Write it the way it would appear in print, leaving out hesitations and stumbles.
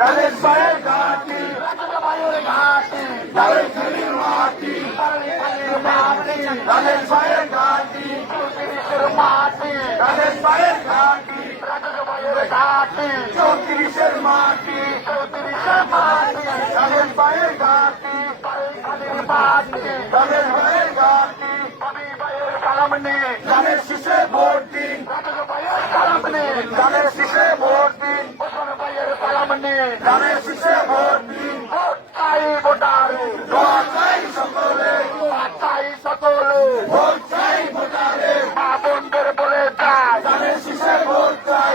ধানের পায়ের ঘাটি বায়ুর ঘাটি ধানের খালির মাটি ধানের পায়ের ঘাটি মাটি ধানের পায়ের ঘাটি বায়ুর ঘাটি 34-এর মাটি 34-এর মাটি ধানের পায়ের ঘাটি মাটি ধানের পায়ের ঘাটি সালামনে ধানের শীষে ভোট দিন সালামনে ধানের শীষে ভোট দিন সালামনে ধানের শীষে ভোট দিন ভোট চাই ভোটারে দোয়া চাই সকলে দোয়া চাই সকলে ভোট চাই ভোটারে মা বোনদের বলে চাই ধানের শীষে ভোট চাই